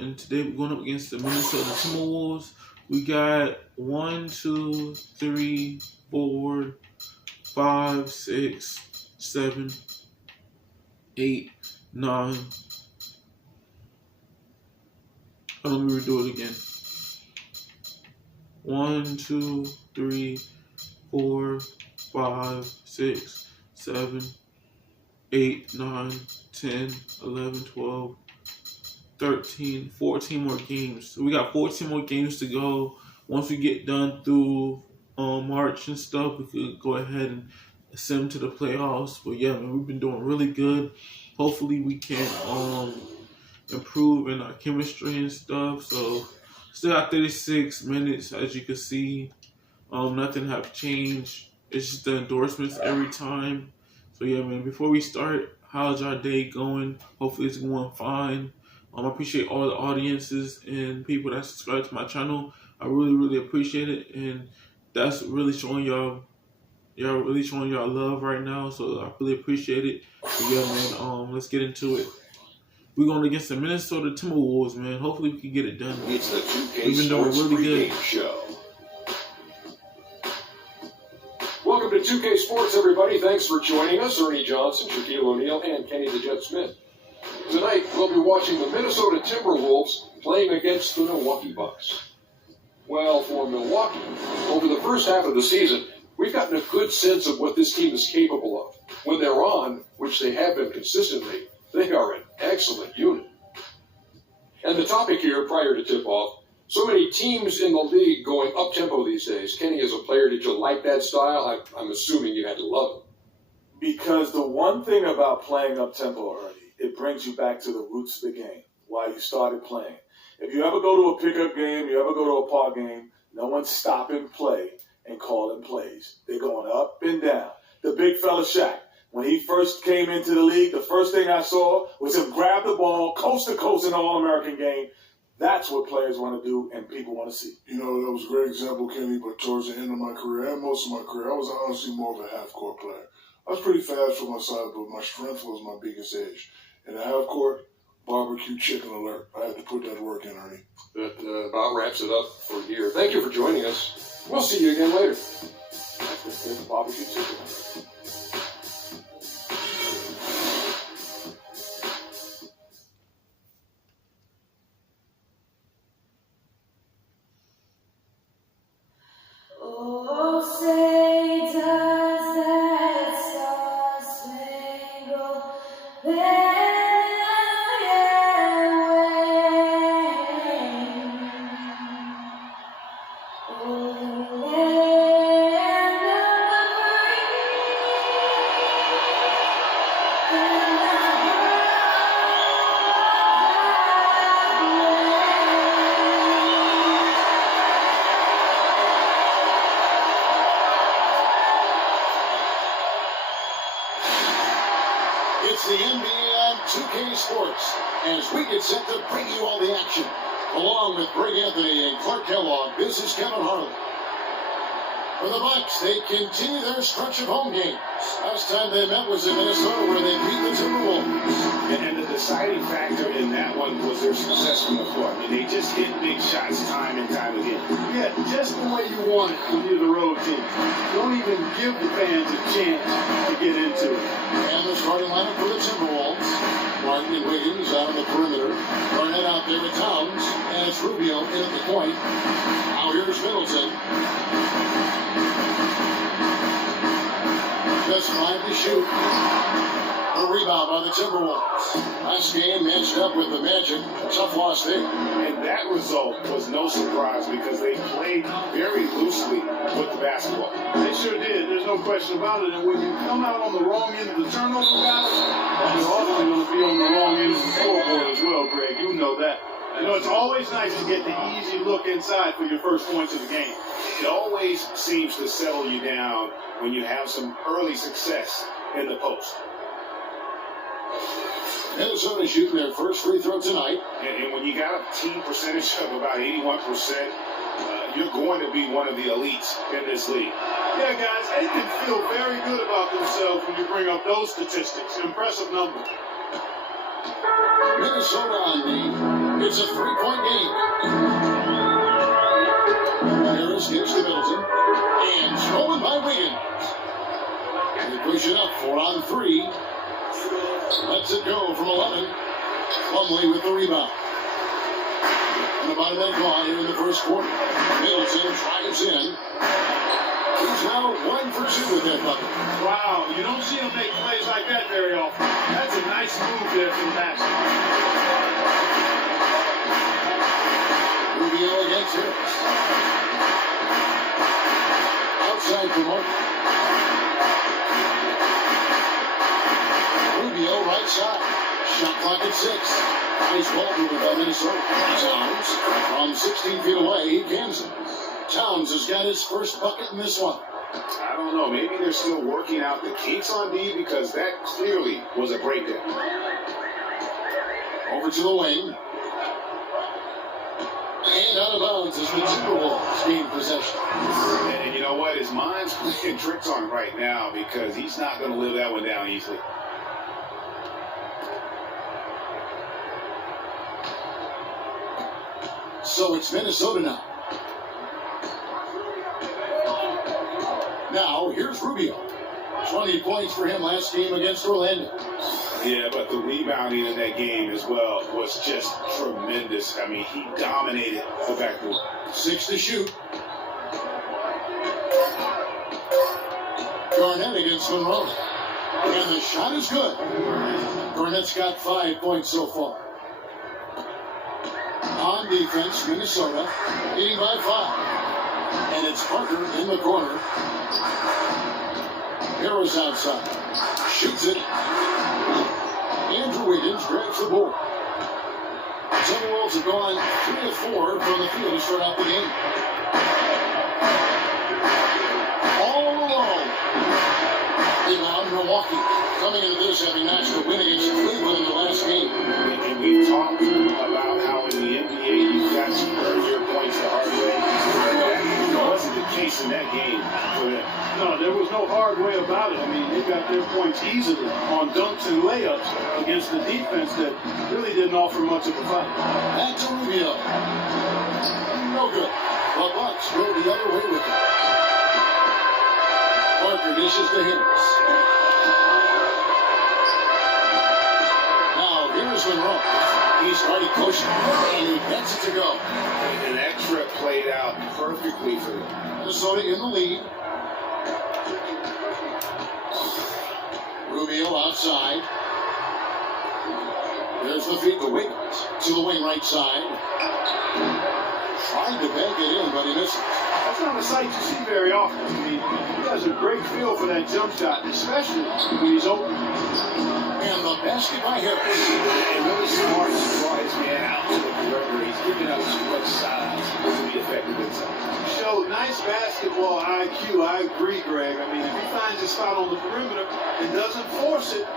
and today we're going up against the Minnesota Timberwolves. We got 1, 2, 3, 4, 5, 6, 7, 8, 9. Let me redo it again. 1, 2, 3, 4, 5, 6, 7, 8, 9, 10, 11, 12, 13, 14 more games. So we got 14 more games to go. Once we get done through March and stuff, we could go ahead and ascend to the playoffs. But yeah, man, we've been doing really good. Hopefully we can improve in our chemistry and stuff. So still got 36 minutes, as you can see. Nothing have changed. It's just the endorsements every time. So yeah, man, before we start, how's our day going? Hopefully it's going fine. I appreciate all the audiences and people that subscribe to my channel. I really, really appreciate it, and that's really showing y'all love right now. So I really appreciate it. But yeah, man, let's get into it. We're going against the Minnesota Timberwolves, man. Hopefully we can get it done. It's the 2K We've been doing Sports really good. Show. Welcome to 2K Sports, everybody. Thanks for joining us. Ernie Johnson, Shaquille O'Neal, and Kenny the Jet Smith. Tonight, we'll be watching the Minnesota Timberwolves playing against the Milwaukee Bucks. Well, for Milwaukee, over the first half of the season, we've gotten a good sense of what this team is capable of. When they're on, which they have been consistently, they are an excellent unit. And the topic here, prior to tip-off, so many teams in the league going up-tempo these days. Kenny, as a player, did you like that style? I'm assuming you had to love it. Because the one thing about playing up-tempo, Ernie, it brings you back to the roots of the game, why you started playing. If you ever go to a pickup game, you ever go to a park game, no one's stopping play and calling plays. They're going up and down. The big fella Shaq, when he first came into the league, the first thing I saw was him grab the ball coast to coast in an All-American game. That's what players want to do and people want to see. You know, that was a great example, Kenny, but towards the end of my career and most of my career, I was honestly more of a half-court player. I was pretty fast for my size, but my strength was my biggest edge. In the half-court, barbecue chicken alert. I had to put that work in, Ernie. That about wraps it up for here. Thank you for joining us. We'll see you again later. That's the barbecue chicken alert. It's the NBA on 2K Sports, as we get set to bring you all the action. Along with Greg Anthony and Clark Kellogg, this is Kevin Harlan. For the Bucks, they continue their stretch of home games. Last time they met was in Minnesota, where they beat the Timberwolves. And the deciding factor in that one was their success from the floor. I mean, they just hit big shots time and time again. Yeah, just the way you want it when you're the road team. Don't even give the fans a chance to get into it. And the starting lineup for the Timberwolves. Martin and Wiggins out on the perimeter. Barnett out there with Towns. And it's Rubio in at the point. Now here's Middleton. Just 5 to shoot. A rebound by the Timberwolves. Last game matched up with the Magic. Tough loss there. And that result was no surprise because they played very loosely with the basketball. They sure did. There's no question about it. And when you come out on the wrong end of the turnover battle, you're also going to be on the wrong end of the scoreboard as well, Greg. You know that. You know, it's always nice to get the easy look inside for your first points of the game. It always seems to settle you down when you have some early success in the post. Minnesota shooting their first free throw tonight. And when you got a team percentage of about 81%, you're going to be one of the elites in this league. Yeah, guys, they can feel very good about themselves when you bring up those statistics. Impressive number. Minnesota on the It's a three-point game. Harris gives to Middleton. And stolen by Wiggins. They push it up 4 on 3. Lets it go from 11. Plumlee with the rebound. And about a minute gone here in the first quarter. Middleton drives in. He's now 1 for 2 with that bucket. Wow, you don't see him make plays like that very often. That's a nice move there from the basket. Rubio against Harris. Outside for Martin. Rubio right side. Shot clock at 6. Nice ball movement by Minnesota. Towns from 16 feet away. He cans it. Towns has got his first bucket in this one. I don't know. Maybe they're still working out the kinks on D because that clearly was a breakdown. Over to the wing. And out of bounds as the Timberwolves gain possession. And you know what? His mind's playing tricks on him right now because he's not going to live that one down easily. So it's Minnesota now. Now, here's Rubio. 20 points for him last game against Orlando. Yeah, but the rebounding in that game as well was just tremendous. I mean, he dominated the backcourt. 6 to shoot. Garnett against Monroe. And the shot is good. Garnett's got 5 points so far. On defense, Minnesota leading by 5. And it's Parker in the corner. Harris outside. Shoots it. Andrew Wiggins grabs the board. Timberwolves have gone 3 of 4 from the field to start out the game. All alone. Rebound, Milwaukee. Coming into this having matched the win against Cleveland in the last game. And we've talked about how in the NBA you've got to earn your points the hard way. That wasn't the case in that game for them. No, there was no hard way about it. I mean, they got their points easily on dunks and layups against the defense that really didn't offer much of a fight. Back to Rubio. No good. The Bucks go the other way with it. Parker dishes to Harris. Now, here's Monroe. He's already pushing, and he gets it to go. And that trip played out perfectly for them. Minnesota in the lead. Rubio outside. There's the feed to Wiggins. To the wing right side. Tried to bank it in, but he misses. That's not a sight you see very often. I mean, he has a great feel for that jump shot, especially when he's open. And the basket by Harris. And really smart to draw his man out to the perimeter. He's giving up too much size to be effective inside. Showed nice basketball IQ. I agree, Greg. I mean, if he finds his spot on the perimeter and doesn't force it, I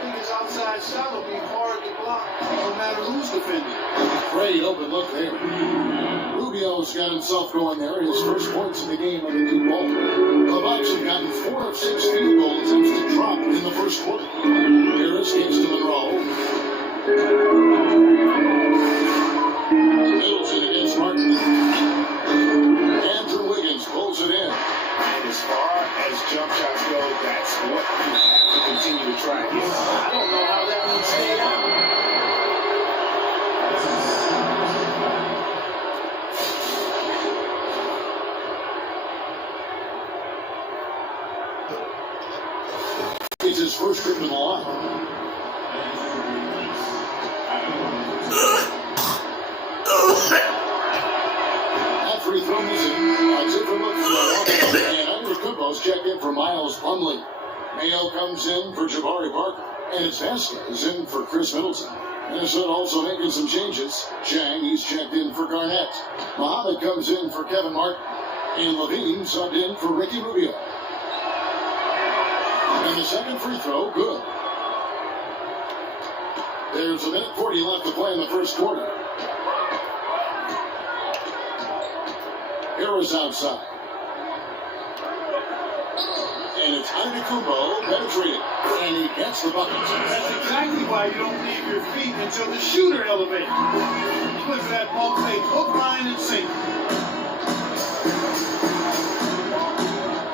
think his outside shot will be hard to block, no matter who's defending. Great open look there. Rubio's got himself going there. His first points in the game on the new ball. The Bucks have gotten 4 of 6 field goal attempts to drop in the first quarter. Harris gets to Monroe. Middleton against Martin. Andrew Wiggins pulls it in. And as far as jump shots go, that's what you have to continue to try against. I don't know how that one stayed out. It's his first trip to the line. That free throw missing. A different look from Milwaukee. And Andrew Kumpos checked in for Miles Plumlee. Mayo comes in for Jabari Parker. And it's Vasquez in for Chris Middleton. Minnesota also making some changes. Chang, he's checked in for Garnett. Muhammad comes in for Kevin Martin. And Levine subbed in for Ricky Rubio. And the second free throw, good. There's a minute 40 left to play in the first quarter. Harris outside. and it's Antetokounmpo penetrating, and he gets the bucket. That's exactly why you don't leave your feet until the shooter elevates. Look at that ball fake, hook, line, and sinker.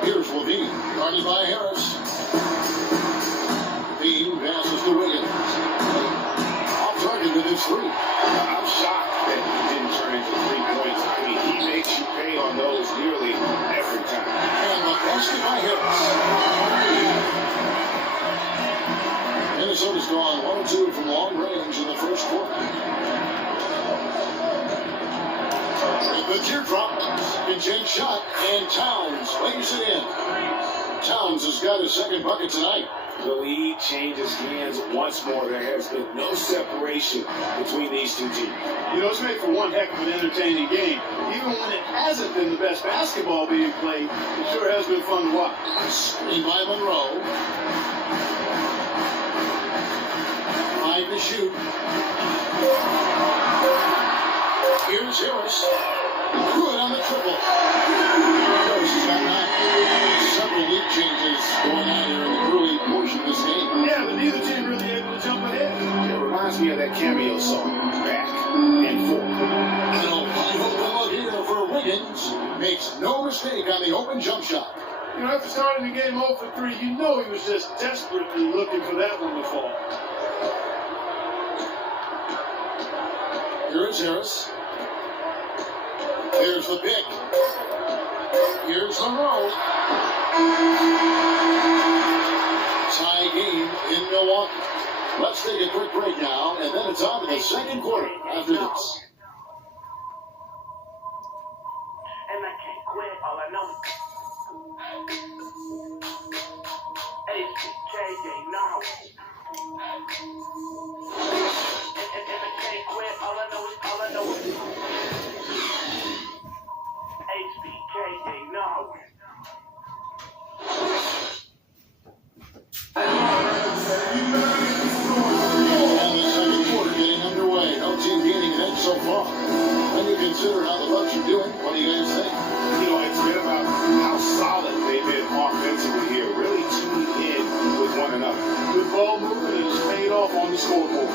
Here's Levine, guarded by Harris. Levine passes to Wiggins. Off target with his three. I'm shocked that he didn't turn into 3 points. I mean, he makes you pay on those nearly every time. And the basket by Harris. Minnesota's gone 1-2 from long range in the first quarter. The teardrop, Vincennes shot, and Towns lays it in. Towns has got his second bucket tonight. The lead changes hands once more. There has been no separation between these two teams. You know, it's made for one heck of an entertaining game. Even when it hasn't been the best basketball being played, it sure has been fun to watch. Screen by Monroe. 5 to shoot. Here's Harris. Good on the triple. Harris has got 9. Several lead changes going on here in the early portion of this game. Yeah, but neither team really able to jump ahead. It reminds me of that cameo song, Back and Forth. And a wide open look here for Wiggins. Makes no mistake on the open jump shot. You know, after starting the game 0 for 3, you know he was just desperately looking for that one to fall. Here is Harris. Here's the pick. Here's Monroe. Tie game in Milwaukee. Let's take a quick break now, and then it's on to the second quarter after this. And I can't quit, all I know is HBK, now. And I can't quit, all I know is HBK, now. And the second quarter getting underway. No team gaining an edge so far. When you consider how the Bucks are doing, what do you guys think? You know, it's been about how solid they've been offensively here, really tuning in with one another. Good ball movement, and it's paid off on the scoreboard.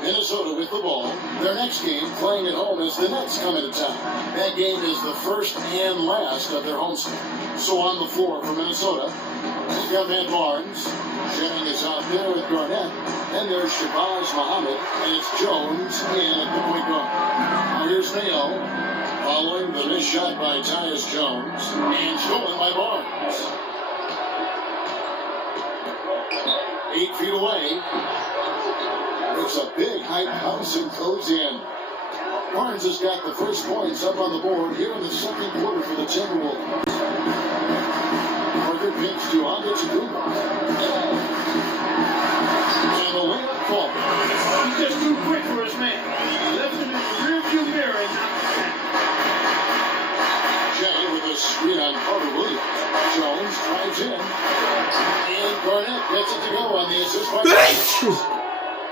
Minnesota with the ball. Their next game, playing at home, as the Nets come into town. That game is the first and last of their homestand. So on the floor for Minnesota, they've got Matt Barnes. Jennings is out there with Garnett. Then there's Shabazz Muhammad, and it's Jones in at the point guard. Now here's Mayo, following the missed shot by Tyus Jones, and stolen by Barnes. 8 feet away. It's a big high bounce and goes in. Barnes has got the first points up on the board here in the second quarter for the Timberwolves. Parker pinch to Antetokounmpo. And the layup call. He's just too quick for his man. He left him in the rearview mirror and knocked it down. Jay with a screen on Carter Williams. Jones drives in. And Garnett gets it to go on the assist by Barnes.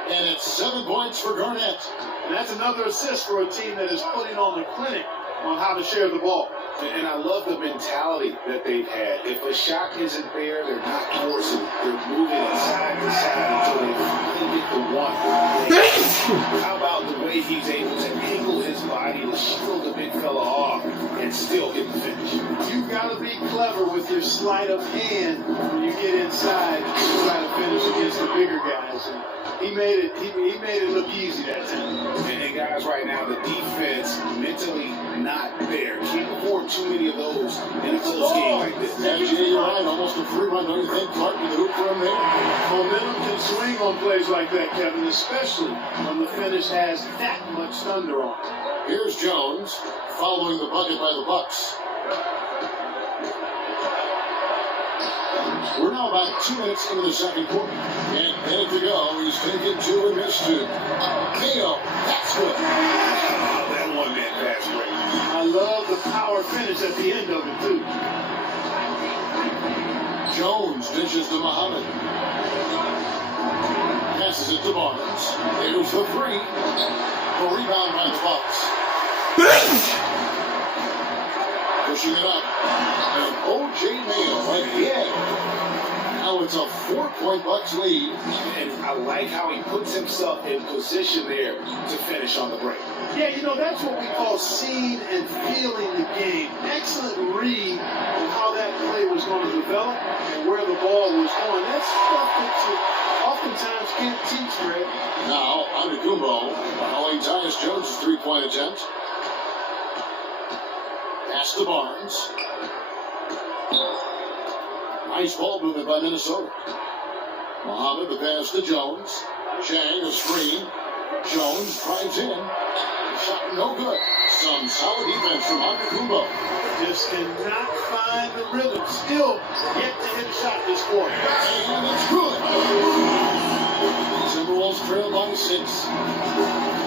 And it's 7 points for Garnett. And that's another assist for a team that is putting on the clinic on how to share the ball. And I love the mentality that they've had. If a shot isn't there, they're not forcing it. They're moving it side to side until they finally get the one. How about the way he's able to angle his body to shield the big fella off and still get the finish? You've got to be clever with your sleight of hand when you get inside and try to finish against the bigger guys. And he made it look easy that time. And guys, right now, the defense mentally not there. Can't afford too many of those in a close game like this. Actually, you're right. Almost a 3-run. Don't you think Clark can hoop for him there? Momentum can swing on plays like that, Kevin, especially when the finish has that much thunder on it. Here's Jones following the bucket by the Bucks. We're now about 2 minutes into the second quarter. And headed to go. He's taken 2 and missed 2. KO. That's good. That one-man pass break. I love the power finish at the end of it, too. Jones dishes to Muhammad. Passes it to Barnes. There's the 3. A rebound by the Bucks. Pushing it up. And O.J. Mayo right here. Now it's a 4-point Bucks lead. And I like how he puts himself in position there to finish on the break. Yeah, you know, that's what we call seeing and feeling the game. Excellent read on how that play was going to develop and where the ball was going. That's stuff that you oftentimes can't teach, Greg. Now, Antetokounmpo following Tyus Jones' 3-point attempt. Pass to Barnes. Nice ball movement by Minnesota. Muhammad, the pass to Jones. Chang, a screen. Jones drives in. Shot no good. Some solid defense from Antetokounmpo. Just cannot find the rhythm. Still yet to hit a shot this quarter. And it's good. Timberwolves trail by 6.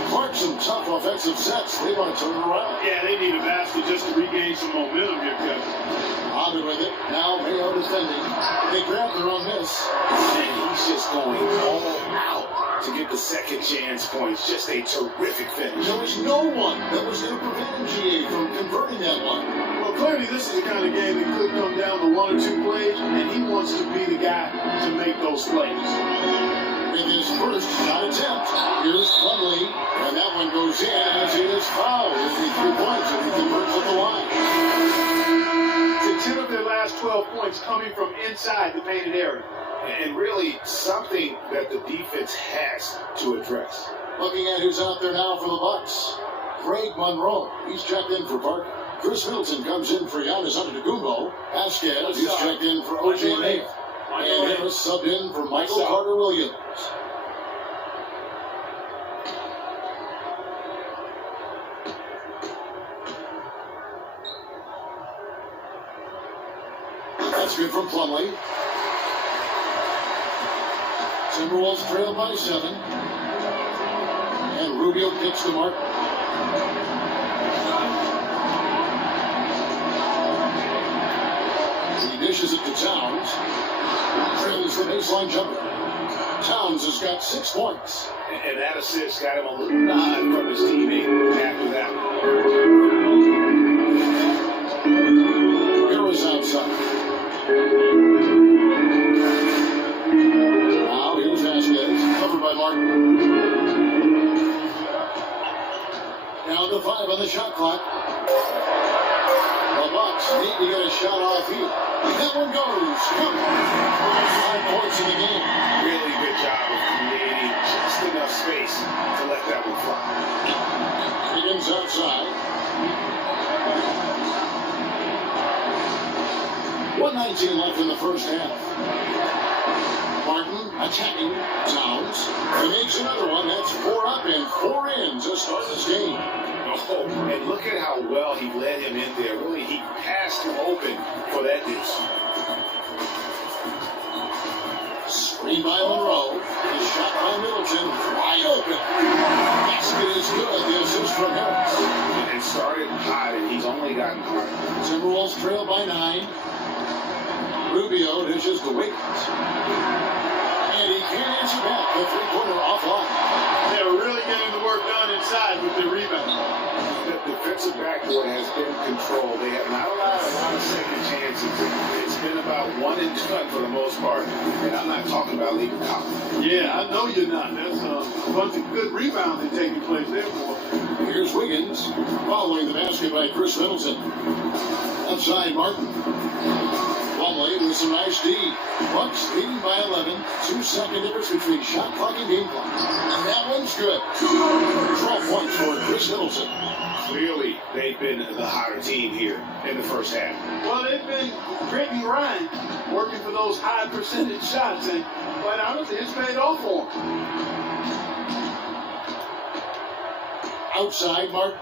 Clark, some tough offensive sets. They want to turn it around. Yeah, they need a basket just to regain some momentum here, Kevin. Muhammad with it. Now Mayo defending. They grab their own miss. And he's just going all out to get the second chance points. Just a terrific finish. There was no one that was going to prevent GA from converting that one. Well, clearly this is the kind of game that could come down to 1 or 2 plays, and he wants to be the guy to make those plays. With his first shot attempt, here's Plumlee, and that one goes in as he is fouled. It'll be 3 points if he converts at the line. To 10 of their last 12 points coming from inside the painted area. And really something that the defense has to address. Looking at who's out there now for the Bucks. Craig Monroe, he's checked in for Parker. Chris Middleton comes in for Giannis Antetokounmpo. Vasquez, he's checked in for O.J. Mayo. And Harris subbed in for Michael Carter-Williams. That's good from Plumlee. Timberwolves trail by 7. And Rubio kicks to Martin. He dishes it to Towns. Trails the baseline jumper. Towns has got 6 points. And that assist got him a little nod from his teammate after that. Harris outside. Now here's Vasquez, covered by Martin. Down to 5 on the shot clock. The Bucks need to get a shot off here. That one goes. 5 points in the game. Really good job of creating just enough space to let that one fly. Higgins outside. 1:19 left in the first half. Martin attacking Towns. He makes another one. That's 4 up and 4 in to start this game. Oh, and look at how well he led him in there. Really, he passed him open for that deuce. Screen by Monroe. His shot by Middleton. Wide open. Basket is good. The assist from Harris. And started hot, and he's only gotten harder. Timberwolves trail by 9. Rubio dishes to Wiggins. And he can't answer back. The three-pointer offline. They're really getting the work done inside with the rebound. The defensive backboard has been controlled. They have not allowed a lot of second chances. It's been about one and done for the most part. And I'm not talking about leaving Collins. Yeah, I know you're not. That's a bunch of good rebounding taking place there, boy. Here's Wiggins following the basket by Chris Middleton. Outside Martin. Plumlee with some nice D. Bucks leading by 11. 2-second difference between shot clock and game clock. And that one's good. 12 points for Chris Middleton. Clearly, they've been the hotter team here in the first half. Well, they've been grit and grind, working for those high percentage shots, and quite honestly, it's paid off for them. Outside Martin.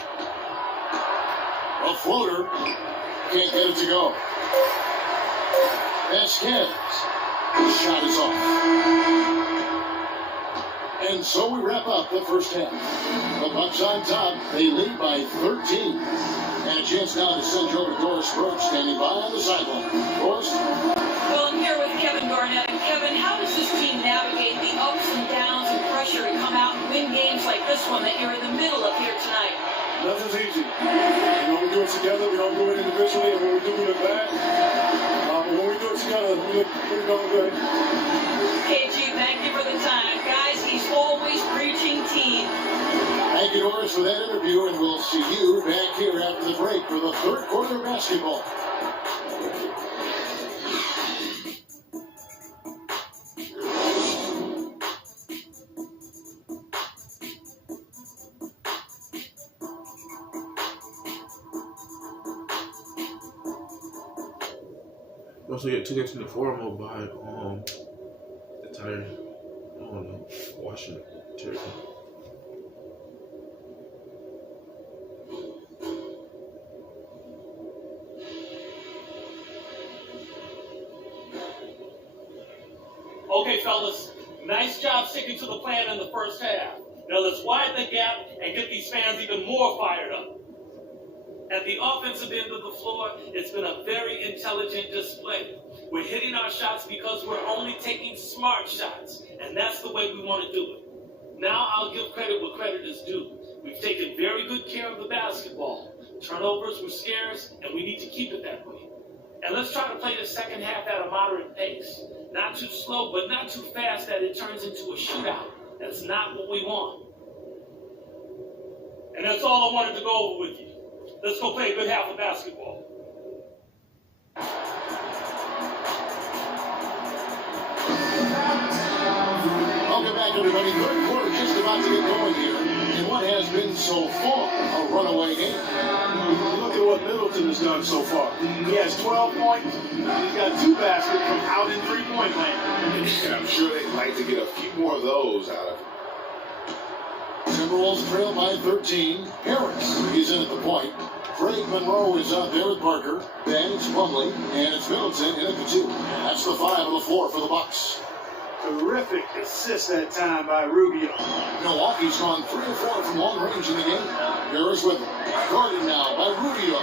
A floater. Can't get it to go. Vasquez. Shot is off. And so we wrap up the first half. The Bucks on top. They lead by 13. And a chance now to send you over to Doris Brooks, standing by on the sideline. Doris? Well, I'm here with Kevin Garnett. And Kevin, how does this team navigate the ups and downs and pressure to come out and win games like this one that you're in the middle of here tonight? Nothing's easy. We do it together. We don't do it individually. And when we do, we look bad. But when we do it together, we look pretty darn good. KG, thank you for the time. Guys, he's always preaching team. Thank you, Doris, for that interview, and we'll see you back here after the break for the third quarter of basketball. You also get tickets in the forum mode by the entire Washington territory. Okay, fellas, nice job sticking to the plan in the first half. Now let's widen the gap and get these fans even more fired up. At the offensive end of the floor, it's been a very intelligent display. We're hitting our shots because we're only taking smart shots, and that's the way we want to do it. Now I'll give credit where credit is due. We've taken very good care of the basketball. Turnovers were scarce, and we need to keep it that way. And let's try to play the second half at a moderate pace. Not too slow, but not too fast that it turns into a shootout. That's not what we want. And that's all I wanted to go over with you. Let's go play a good half of basketball. Welcome back, everybody. Third quarter just about to get going here in what has been so far a runaway game. Look at what Middleton has done so far. He has 12 points. He's got 2 baskets from out in three-point land. And I'm sure they'd like to get a few more of those out of him. Timberwolves trail by 13. Harris is in at the point. Craig Monroe is out there with Parker. Then it's Plumlee, and it's Middleton in at the 2. That's the 5 on the floor for the Bucks. Terrific assist that time by Rubio. Milwaukee's gone 3 or 4 from long range in the game. Harris with him. Guarded now by Rubio.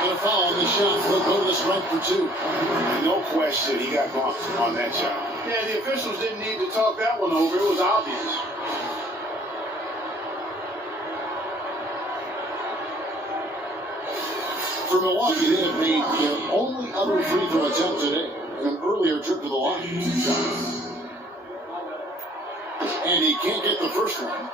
And a foul on the shot. He'll go to the strike for 2. No question he got bumped on that shot. Yeah, the officials didn't need to talk that one over. It was obvious. For Milwaukee, they have made their only other free throw attempt today. An earlier trip to the line. And he can't get the first one.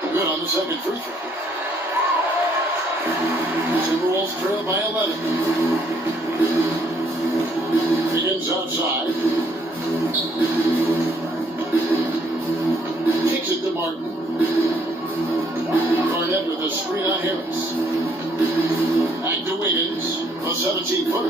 Good on the second free throw. Timberwolves trail by 11. Begins outside. Kicks it to Martin. Garnett ahead with a screen on Harris. Back to Wiggins, the 17-footer.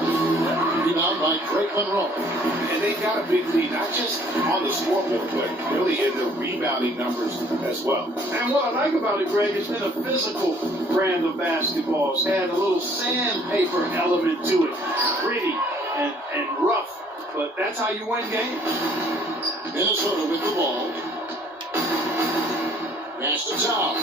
Rebound by Drake Monroe. And they've got a big lead, not just on the scoreboard, but really in the rebounding numbers as well. And what I like about it, Greg, it's been a physical brand of basketball. It's had a little sandpaper element to it. Gritty and rough. But that's how you win games. Minnesota with the ball. Pass to Towns.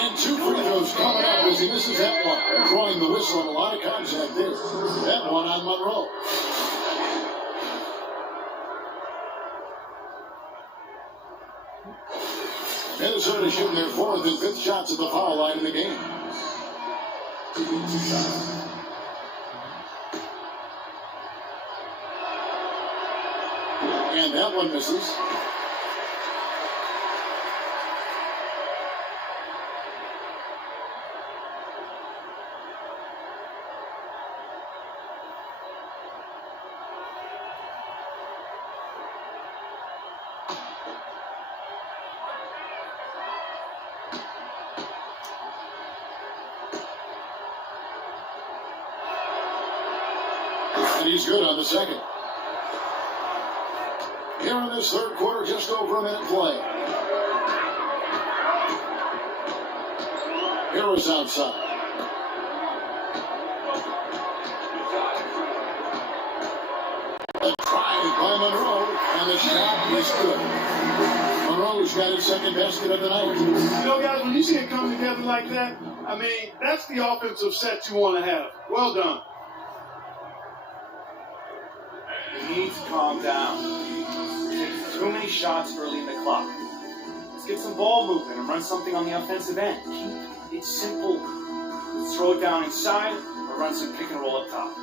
And 2 free throws coming up as he misses that one. Drawing the whistle on a lot of contact there. That one on Monroe. Minnesota shooting their 4th and 5th shots at the foul line in the game. And that one misses. And he's good on the second. Here in this third quarter, just over a minute play. Harris outside. A drive by Monroe, and the shot is good. Monroe's got his second basket of the night. You know, guys, when you see it come together like that, I mean, that's the offensive set you want to have. Well done. You need to calm down. You're taking too many shots early in the clock. Let's get some ball movement and run something on the offensive end. Keep it simple. Let's throw it down inside or run some pick and roll up top.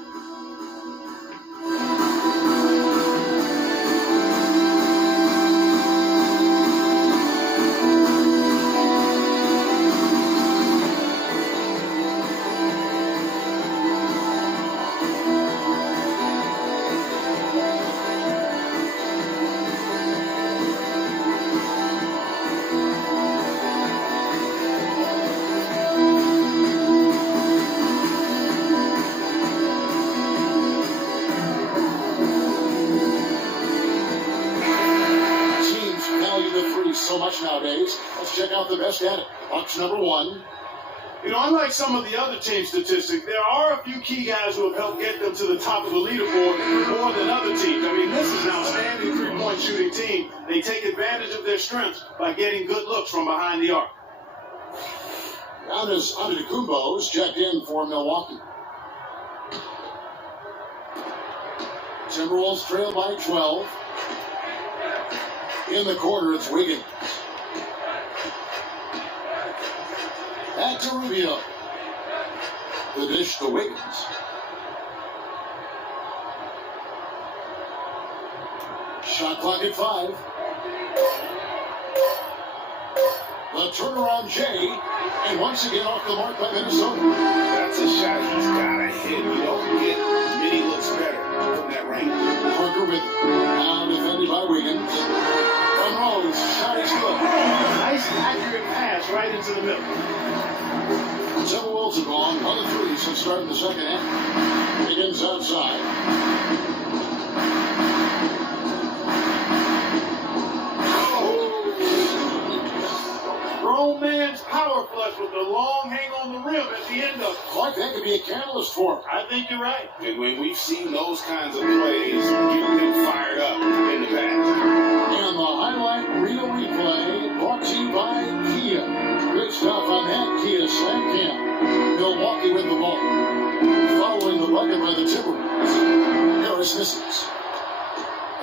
So much nowadays. Let's check out the best at it. Bucks number 1. You know, unlike some of the other team statistics, there are a few key guys who have helped get them to the top of the leaderboard more than other teams. I mean, this is an outstanding three-point shooting team. They take advantage of their strengths by getting good looks from behind the arc. Giannis Antetokounmpo is checked in for Milwaukee. Timberwolves trail by 12. In the corner, it's Wiggins. Back to Rubio. The dish to Wiggins. Shot clock at 5. The turnaround Jay, and once again off the mark by Minnesota. That's a shot he's got to hit. You don't get many looks better from that range. Parker with it. Now defended by Wiggins. Monroe's shot is good. Nice accurate pass right into the middle. Timberwolves have gone 1 of 3 since starting the second half. Wiggins outside. Grown man's power flush with the long hang on the rim at the end of it. Like that could be a catalyst for him. I think you're right. And when we've seen those kinds of plays, get them fired up in the past. And the highlight reel replay brought to you by Kia. Good stuff on that Kia Slam Cam. Milwaukee with the ball. Following the bucket by the Timberwolves. Harris misses.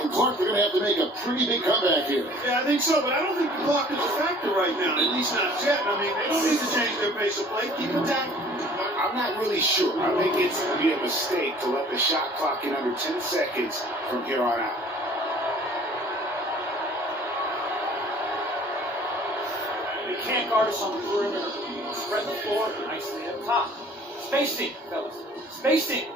And Clark, they're going to have to make a pretty big comeback here. Yeah, I think so, but I don't think the clock is a factor right now, at least not yet. I mean, they don't need to change their pace of play. Keep attacking. I'm not really sure. I think it's going to be a mistake to let the shot clock get under 10 seconds from here on out. They can't guard us on the perimeter. Spread the floor nicely up top. Spacing, fellas. Spacing.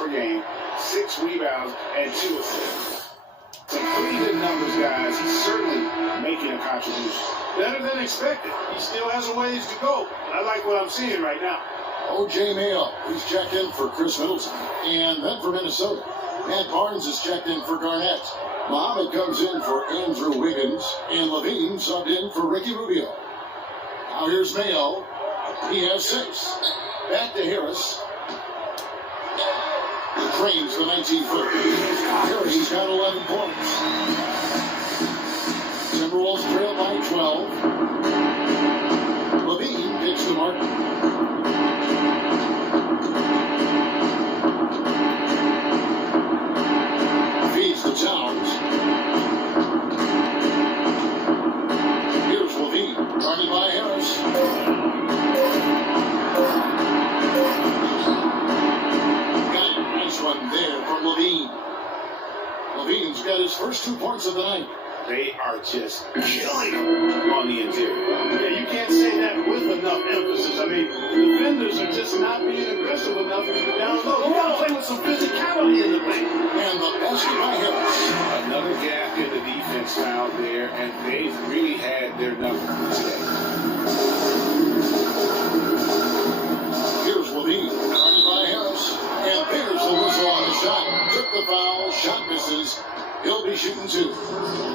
per game, 6 rebounds, and 2 assists. Some pretty good numbers, guys. He's certainly making a contribution. Better than expected. He still has a ways to go. I like what I'm seeing right now. O.J. Mayo, he's checked in for Chris Middleton. And then for Minnesota, Matt Barnes is checked in for Garnett. Muhammad comes in for Andrew Wiggins. And Levine subbed in for Ricky Rubio. Now here's Mayo. He has 6. Back to Harris. Cranes the 19-footer. Harris has got 11 points. Timberwolves trail by 12. Levine picks to Martin. Feeds to Towns. Here's Levine. Guarded by Harris. Got a nice one there from Levine. Levine's got his first 2 points of the night. They are just killing him on the interior. Yeah, you can't say that with enough emphasis. I mean, the defenders are just not being aggressive enough down low. You gotta play with some physicality in the paint. And the basket by Harris. Another gap in the defense found there, and they've really had their number today. Here's Levine, guarded by Harris. And there's the whistle on the shot. Took the foul, shot misses. He'll be shooting 2.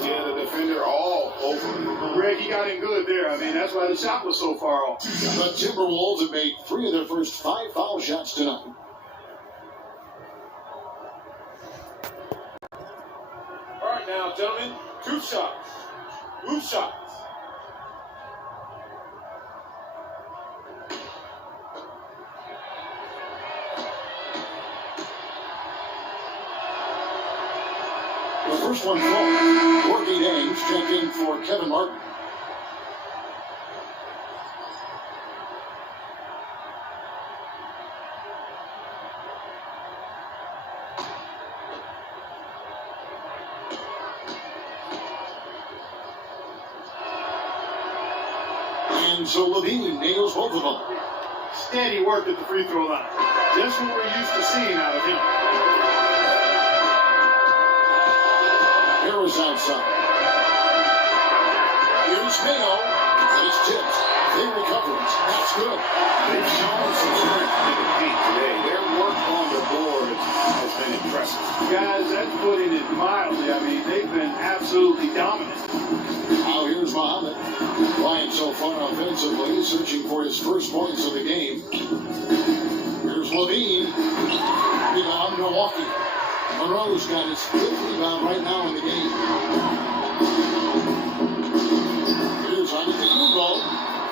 Yeah, the defender all over him. Greg, he got in good there. I mean, that's why the shot was so far off. The Timberwolves have made 3 of their first 5 foul shots tonight. All right, now, gentlemen, 2 shots. 2 shots. The first one falls. Corky Dames checked in for Kevin Martin. And so Levine nails both of them. Steady work at the free throw line. Just what we're used to seeing out of him. Harris outside. Here's Mayo. It's tipped. They recover it. That's good. They've shown some strength in the paint today. Their work on the board has been impressive. Guys, that's putting it mildly. I mean, they've been absolutely dominant. Now here's Muhammad. Bryant so far offensively, searching for his first points of the game. Here's Levine. Rebound, Milwaukee. Monroe's got his 5th rebound right now in the game. Here's Antetokounmpo.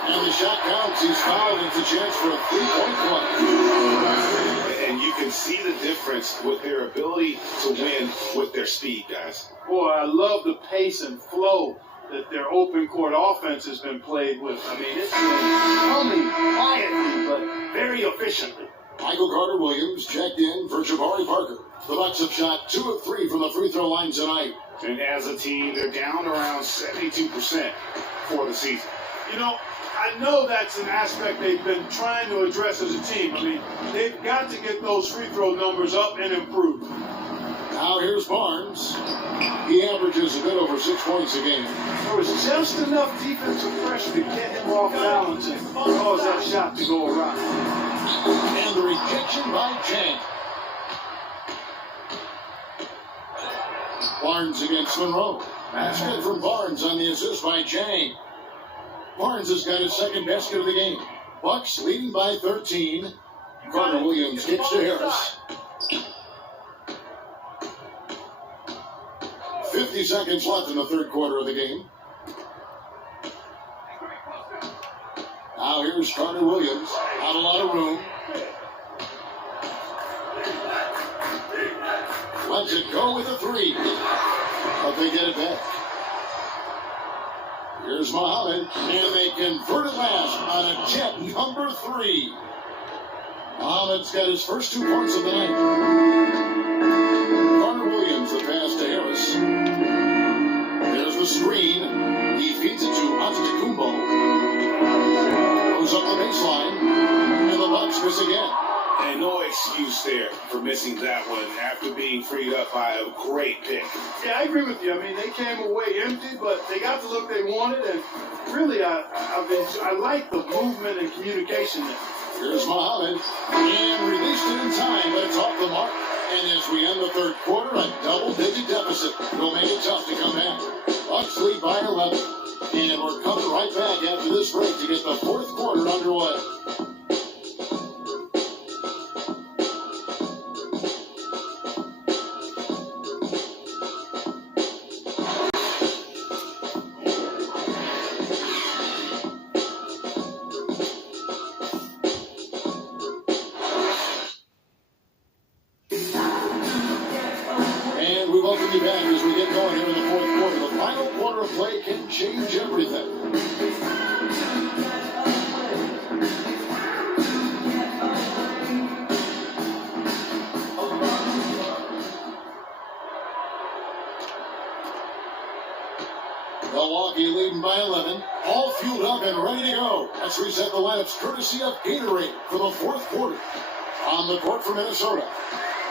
And the shot counts. He's fouled. It's a chance for a 3-point play. And you can see the difference with their ability to win with their speed, guys. Boy, I love the pace and flow that their open court offense has been played with. I mean, it's been coming quietly, but very efficiently. Michael Carter-Williams checked in for Jabari Parker. The Bucks have shot 2 of 3 from the free throw line tonight. And as a team, they're down around 72% for the season. You know, I know that's an aspect they've been trying to address as a team. I mean, they've got to get those free throw numbers up and improve. Now here's Barnes. He averages a bit over 6 points a game. There was just enough defensive pressure to get him off balance and cause that shot to go around. And the rejection by Chang. Barnes against Monroe. That's good from Barnes on the assist by Chang. Barnes has got his 2nd basket of the game. Bucks leading by 13. Carter-Williams kicks to Harris. 50 seconds left in the 3rd quarter of the game. Now here's Carter-Williams. Not a lot of room. Lets it go with a 3. But they get it back. Here's Muhammad. And they convert it last on a tip, number 3. Muhammad's got his first 2 points of the night. Carter-Williams, the pass to Harris. There's the screen. He feeds it to Antetokounmpo. Goes up the baseline. And the Bucks miss again. And no excuse there for missing that one after being freed up by a great pick. Yeah, I agree with you. I mean, they came away empty, but they got the look they wanted, and really, I like the movement and communication there. Here's Muhammad, and released it in time, but it's off the mark. And as we end the third quarter, a double-digit deficit will make it tough to come back. Bucks lead by 11, and we're coming right back after this break to get the fourth quarter underway. Welcome you back as we get going here in the fourth quarter. The final quarter of play can change everything. Milwaukee leading by 11. All fueled up and ready to go. Let's reset the lineups courtesy of Gatorade for the fourth quarter. On the court for Minnesota,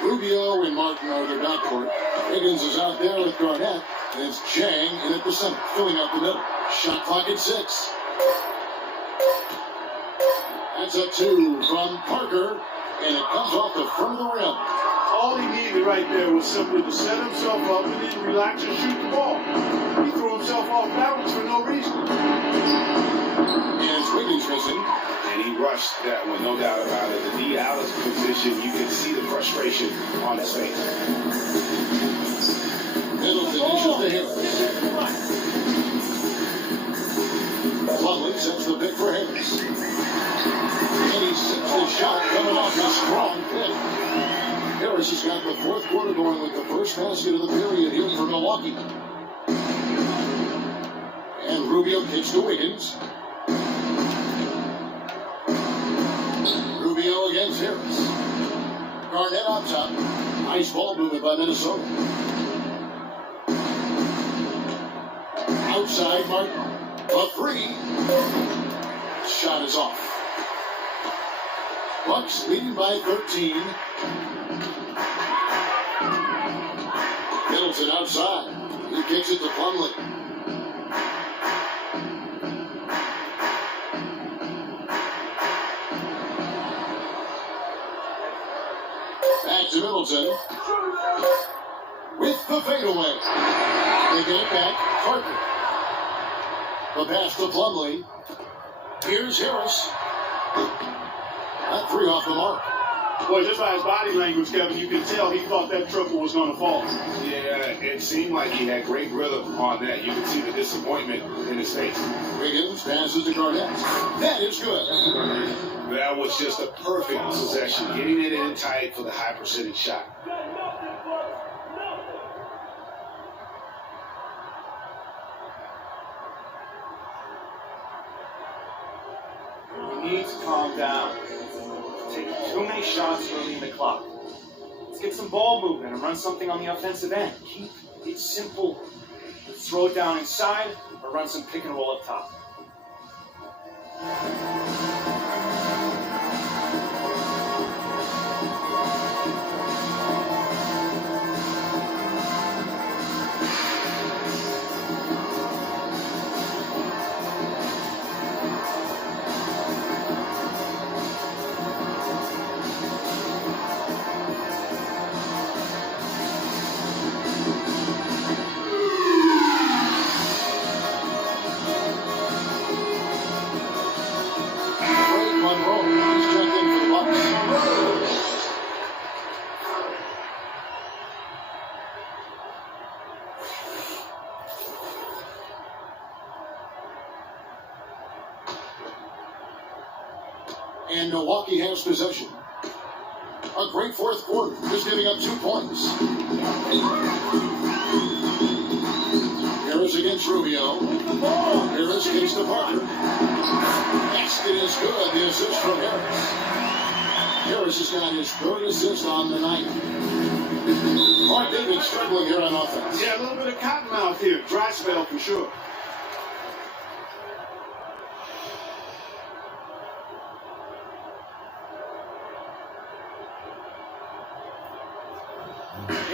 Rubio and Martin are their backcourt. Higgins is out there with Garnett, and it's Chang in at the center, filling up the middle. Shot clock at 6. That's a 2 from Parker, and it comes off the front of the rim. All he needed right there was simply to set himself up and then relax and shoot the ball. He threw himself off balance for no reason. And it's Wiggins missing. And he rushed that one, no doubt about it. The D out of position, you can see the frustration on his face. Middleton issues to Harris. Plumlee sets the pick for Harris. And he sets the shot coming off a strong pick. Harris has got the fourth quarter going with the first basket of the period here for Milwaukee. And Rubio kicks to Wiggins. Rubio against Harris. Garnett on top. Nice ball movement by Minnesota. Outside, Martin. A 3. Shot is off. Bucks leading by 13. Middleton outside. He kicks it to Plumlee. Back to Middleton. With the fadeaway. They get it back. Parker. The pass to Plumlee. Here's Harris. That 3 off the mark. Boy, just by his body language, Kevin, you can tell he thought that triple was going to fall. Yeah, it seemed like he had great rhythm on that. You could see the disappointment in his face. Wiggins passes to Garnett. That is good. That was just a perfect possession, getting it in tight for the high percentage shot. You need to calm down. Taking too many shots early in the clock. Let's get some ball movement and run something on the offensive end. Keep it simple. Let's throw it down inside or run some pick and roll up top. And Milwaukee has possession. A great fourth quarter, just giving up 2 points. Harris against Rubio. Harris kicks to Parker. Next it is good, the assist from Harris. Harris has got his 3rd assist on the night. Clark, they've been struggling here on offense. Yeah, a little bit of cottonmouth here. Dry spell for sure.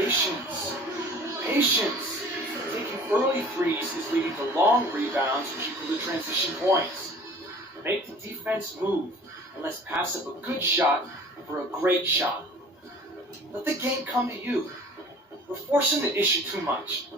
Patience. Patience. Taking early threes is leading to long rebounds, which equal to transition points. Make the defense move, and let's pass up a good shot for a great shot. Let the game come to you. We're forcing the issue too much.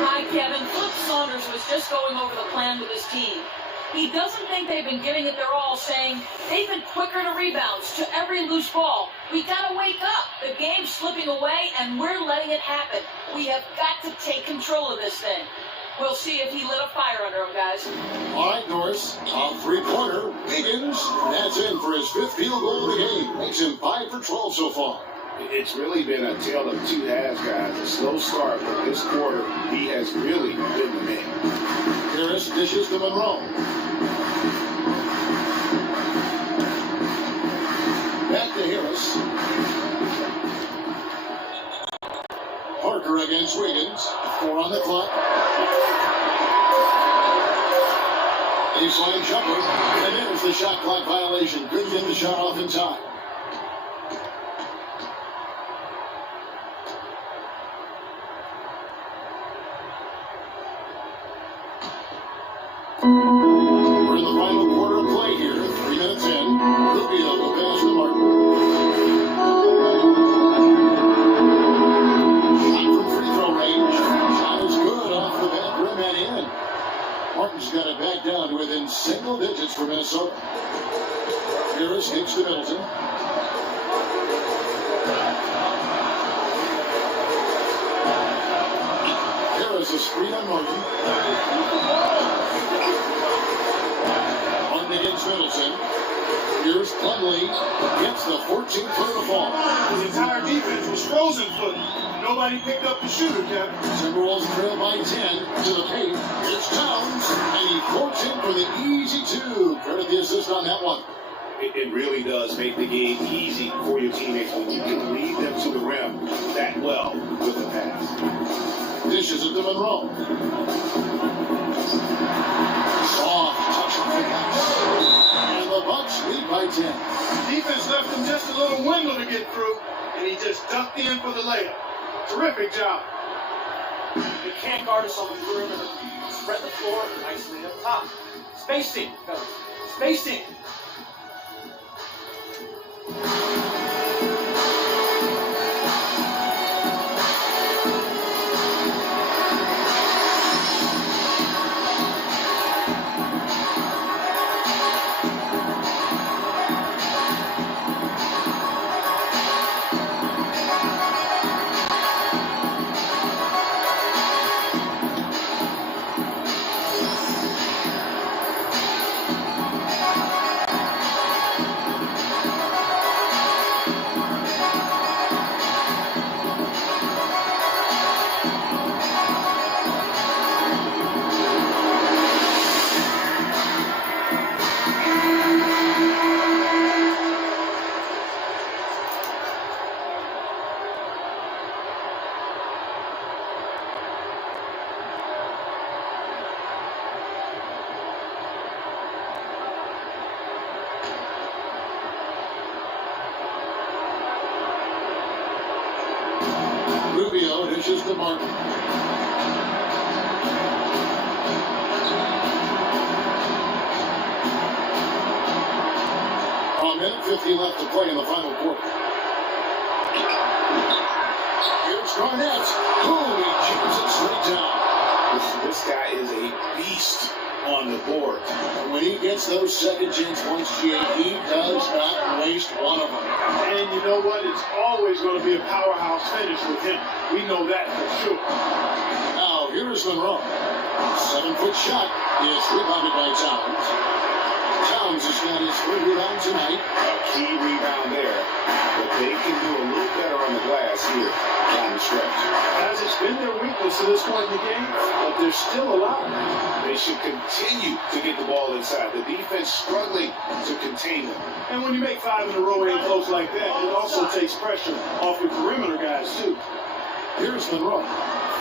Hi, Kevin. Flip Saunders was just going over the plan with his team. He doesn't think they've been giving it their all, saying they've been quicker to rebounds, to every loose ball. We gotta wake up. The game's slipping away, and we're letting it happen. We have got to take control of this thing. We'll see if he lit a fire under him, guys. All right, Norris. Top three-pointer, Wiggins. That's in for his fifth field goal of the game. Makes him 5 for 12 so far. It's really been a tale of two halves, guys. A slow start, but this quarter, he has really been the man. Harris dishes to Monroe. Back to Harris. Parker against Wiggins. 4 on the clock. Baseline jumper. And there's the shot clock violation. Couldn't get the shot off in time. We're in the final quarter of play here. 3 minutes in. Rubio will pass to Martin. Shot from free throw range. Shot is good off the back rim and in. Martin's got it back down to within single digits for Minnesota. Harris kicks to Middleton. Harris a screen on Martin. Against Middleton. Here's Plumlee. Gets the 14th foot of the fall. His entire defense was frozen footed. Nobody picked up the shooter, Kevin. Timberwolves trail by 10 to the paint. Here's Towns. And he floats in for the easy 2. Credit the assist on that one. It really does make the game easy for your teammates when you can lead them to the rim that well with a pass. Dishes it to Monroe. Soft touch on the glass. And the Bucks lead by 10. Defense left him just a little window to get through, and he just ducked in for the layup. Terrific job. They can't guard us on the perimeter. Spread the floor and isolate up top. Spacing, fellas. Spacing. Rubio dishes to Martin. A minute 50 left to play in the final quarter. Here's Garnett. Boom, he jams it straight down. This guy is a beast on the board. And when he gets those second chance points, he does not waste one of them. And you know what? It's always going to be a powerhouse finish with him. We know that for sure. Now, here's Monroe. 7-foot shot is rebounded by Towns. Towns is He's got his third rebound tonight. A key rebound there, but they can do a little better on the glass here down the stretch. As it's been their weakness to this point in the game, but they're still alive. They should continue to get the ball inside. The defense struggling to contain them. And when you make 5 in a row in close like that, it also takes pressure off your perimeter guys, too. Here's Monroe.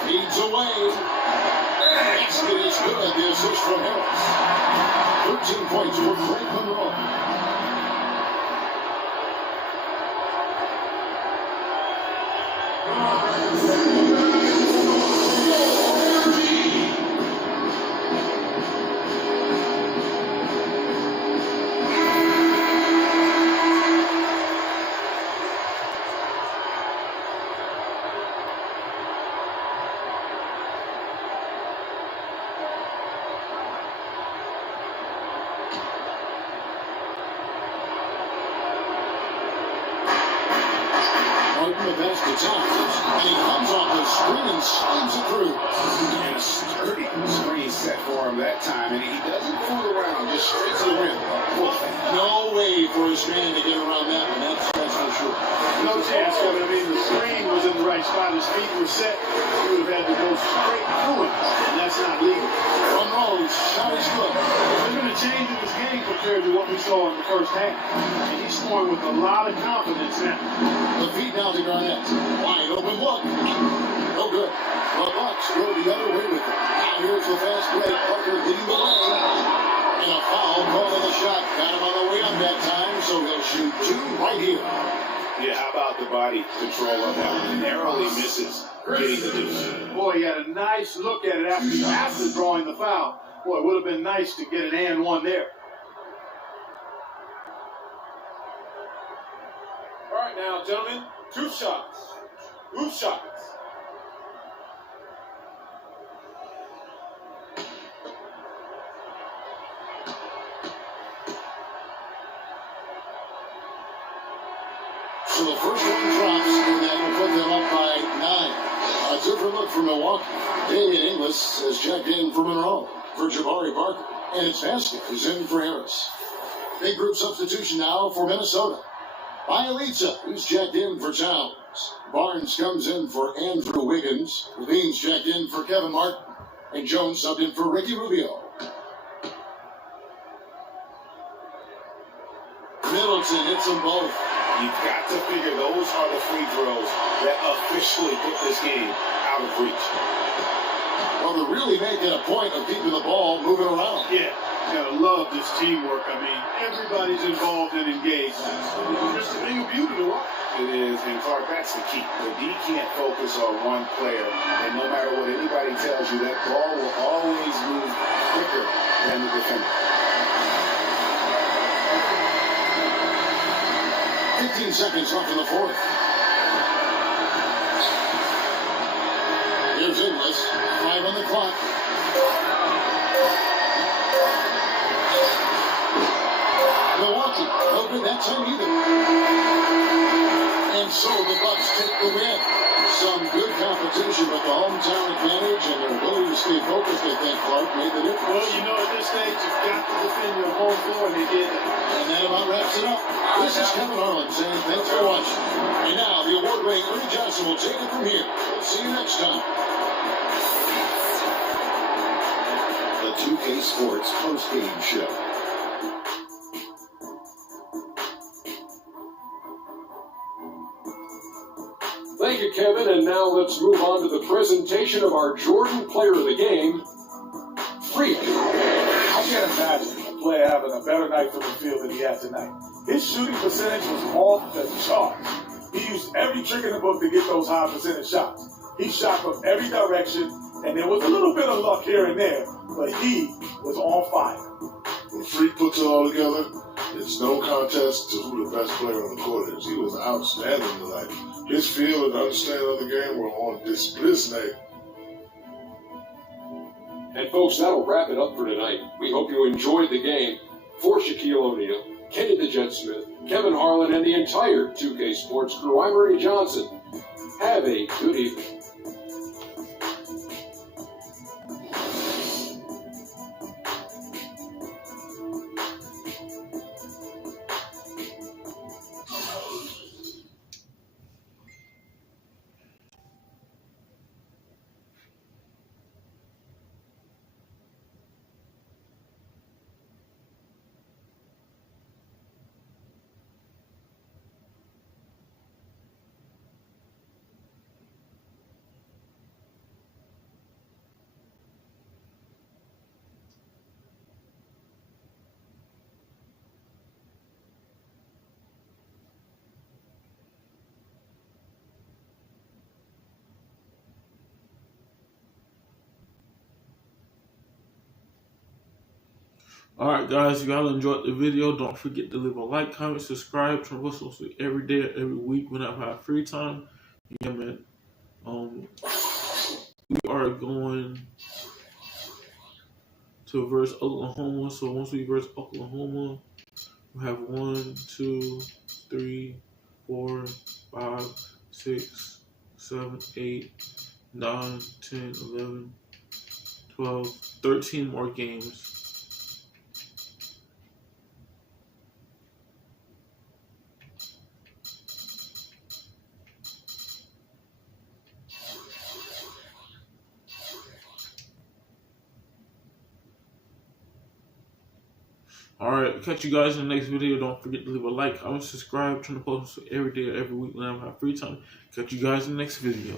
Feeds away. Basket is good. The assist from Harris. 13 points for Greg Monroe. The pass to Towns, and he comes off the screen and slams it through. And a sturdy screen set for him that time, and he doesn't fool around, just straight to the rim. No way for his man to get around that one, that's for sure. No chance, Kevin. I mean, the screen was in the right spot. His feet were set. He would have had to go straight through it, and that's not legal. Monroe's shot is good. There's been a change in this game compared to what we saw in the first half. And he's scoring with a lot of confidence now. The feed now to Garnett. Wide open look. No good. The Bucks go the other way with it. Now here's the fast break. Parker leading the way. And a foul called on the shot. Got him on the way up that time, so he'll shoot 2 right here. Yeah, how about the body control on that one? Narrowly misses getting the deuce. Boy, he had a nice look at it after drawing the foul. Boy, it would have been nice to get an and one there. All right, now, gentlemen, 2 shots. 2 shots. So the first one drops, and that will put them up by 9. A different look for Milwaukee. Damian Inglis has checked in for Monroe. For Jabari Parker. And it's Vasquez is in for Harris. Big group substitution now for Minnesota. Bielitsa, who's checked in for Towns. Barnes comes in for Andrew Wiggins. Levine's checked in for Kevin Martin. And Jones subbed in for Ricky Rubio. Middleton hits them both. You've got to figure those are the free throws that officially put this game out of reach. Well, they're really making a point of keeping the ball moving around. Yeah, you gotta love this teamwork. I mean, everybody's involved and engaged. It's just a thing of beauty to watch. It is, and Clark, that's the key. The D can't focus on one player, and no matter what anybody tells you, that ball will always move quicker than the defender. 15 seconds left in the fourth. Here's Inglis. 5 on the clock. Milwaukee, no good that time either. And so the Bucks take the win. Some good competition, but the hometown advantage and their ability to stay focused, I think, Clark, made the difference. Well, you know, at this stage, you've got to defend your home floor, and they did that. And that about wraps it up. This is Kevin Harlan saying thanks for watching. And now the award-winning Ernie Johnson will take it from here. We'll see you next time. The 2K Sports post-game show. Thank you, Kevin. And now let's move on to the presentation of our Jordan Player of the Game, Freak. I can't imagine a player having a better night from the field than he had tonight. His shooting percentage was off the charts. He used every trick in the book to get those high percentage shots. He shot from every direction, and there was a little bit of luck here and there, but he was on fire. When Freak puts it all together, it's no contest to who the best player on the court is. He was outstanding tonight. His feel and understanding of the game were on display. And folks, that'll wrap it up for tonight. We hope you enjoyed the game. For Shaquille O'Neal, Kenny the Jet Smith, Kevin Harlan, and the entire 2K Sports crew, I'm Ernie Johnson. Have a good evening. Alright guys, if y'all enjoyed the video, don't forget to leave a like, comment, subscribe, turn on social every day, every week whenever I have free time. Yeah, man. We are going to verse Oklahoma. So once we verse Oklahoma, we have 1, 2, 3, 4, 5, 6, 7, 8, 9, 10, 11, 12, 13 more games. Alright, catch you guys in the next video. Don't forget to leave a like, comment, subscribe, turn the post every day, every week when I have free time. Catch you guys in the next video.